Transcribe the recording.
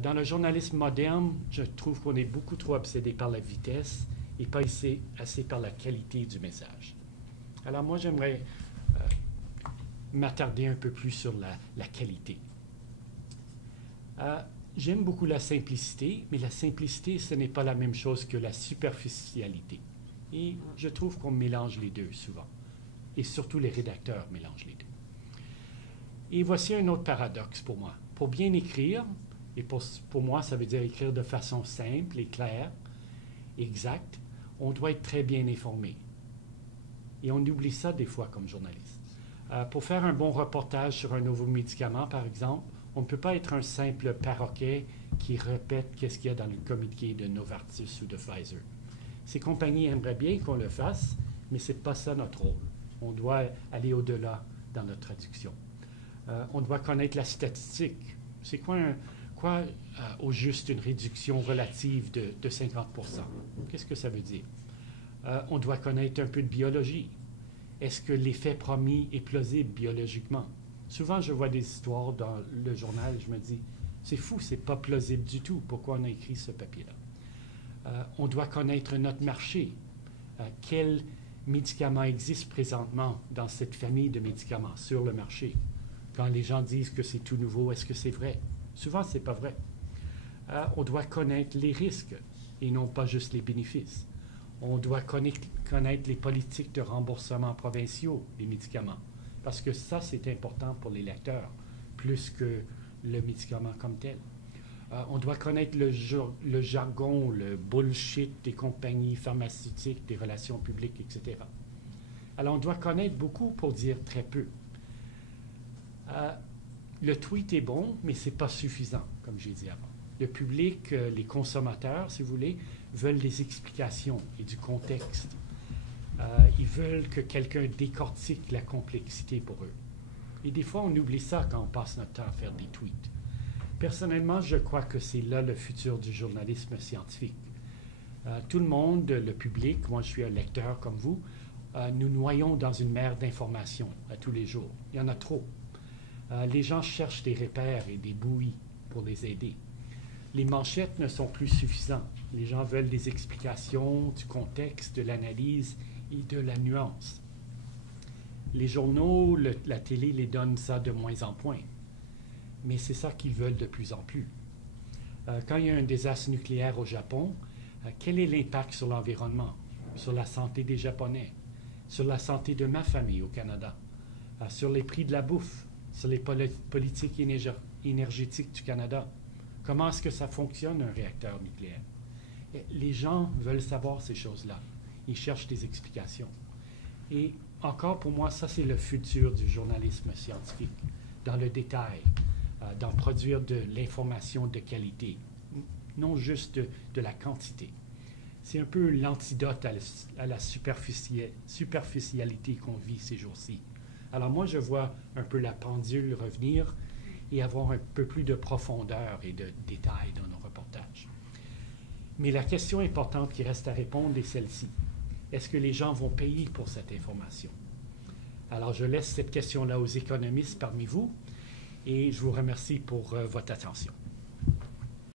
Dans le journalisme moderne, je trouve qu'on est beaucoup trop obsédé par la vitesse et pas assez par la qualité du message. Alors moi, j'aimerais m'attarder un peu plus sur la qualité. J'aime beaucoup la simplicité, mais la simplicité, ce n'est pas la même chose que la superficialité. Et je trouve qu'on mélange les deux souvent. Et surtout, les rédacteurs mélangent les deux. Et voici un autre paradoxe pour moi. Pour bien écrire, et pour moi, ça veut dire écrire de façon simple et claire, exacte, on doit être très bien informé. Et on oublie ça des fois comme journaliste. Pour faire un bon reportage sur un nouveau médicament, par exemple, on ne peut pas être un simple perroquet qui répète qu'est-ce qu'il y a dans le communiqué de Novartis ou de Pfizer. Ces compagnies aimeraient bien qu'on le fasse, mais ce n'est pas ça notre rôle. On doit aller au-delà dans notre traduction. On doit connaître la statistique. C'est quoi au juste une réduction relative de 50 %? Qu'est-ce que ça veut dire? On doit connaître un peu de biologie. Est-ce que l'effet promis est plausible biologiquement? Souvent, je vois des histoires dans le journal, je me dis, c'est fou, c'est pas plausible du tout. Pourquoi on a écrit ce papier-là? On doit connaître notre marché. Quels médicaments existent présentement dans cette famille de médicaments sur le marché? Quand les gens disent que c'est tout nouveau, est-ce que c'est vrai? Souvent, ce n'est pas vrai. On doit connaître les risques et non pas juste les bénéfices. On doit connaître les politiques de remboursement provinciaux des médicaments, parce que ça, c'est important pour les lecteurs, plus que le médicament comme tel. On doit connaître le jargon, le bullshit des compagnies pharmaceutiques, des relations publiques, etc. Alors, on doit connaître beaucoup pour dire très peu. Le tweet est bon, mais ce n'est pas suffisant, comme j'ai dit avant. Le public, les consommateurs, si vous voulez, veulent des explications et du contexte. Ils veulent que quelqu'un décortique la complexité pour eux. Et des fois, on oublie ça quand on passe notre temps à faire des tweets. Personnellement, je crois que c'est là le futur du journalisme scientifique. Tout le monde, le public, moi je suis un lecteur comme vous, nous noyons dans une mer d'informations tous les jours. Il y en a trop. Les gens cherchent des repères et des buoys pour les aider. Les manchettes ne sont plus suffisantes. Les gens veulent des explications, du contexte, de l'analyse et de la nuance. Les journaux, la télé les donnent ça de moins en moins. Mais c'est ça qu'ils veulent de plus en plus. Quand il y a un désastre nucléaire au Japon, quel est l'impact sur l'environnement, sur la santé des Japonais, sur la santé de ma famille au Canada, sur les prix de la bouffe, sur les politiques énergétiques du Canada? Comment est-ce que ça fonctionne, un réacteur nucléaire? Et les gens veulent savoir ces choses-là. Ils cherchent des explications. Et encore, pour moi, ça, c'est le futur du journalisme scientifique, dans le détail, d'en produire de l'information de qualité, non juste de la quantité. C'est un peu l'antidote à la superficialité qu'on vit ces jours-ci. Alors moi, je vois un peu la pendule revenir et avoir un peu plus de profondeur et de détails dans nos reportages. Mais la question importante qui reste à répondre est celle-ci. Est-ce que les gens vont payer pour cette information? Alors, je laisse cette question-là aux économistes parmi vous et je vous remercie pour votre attention.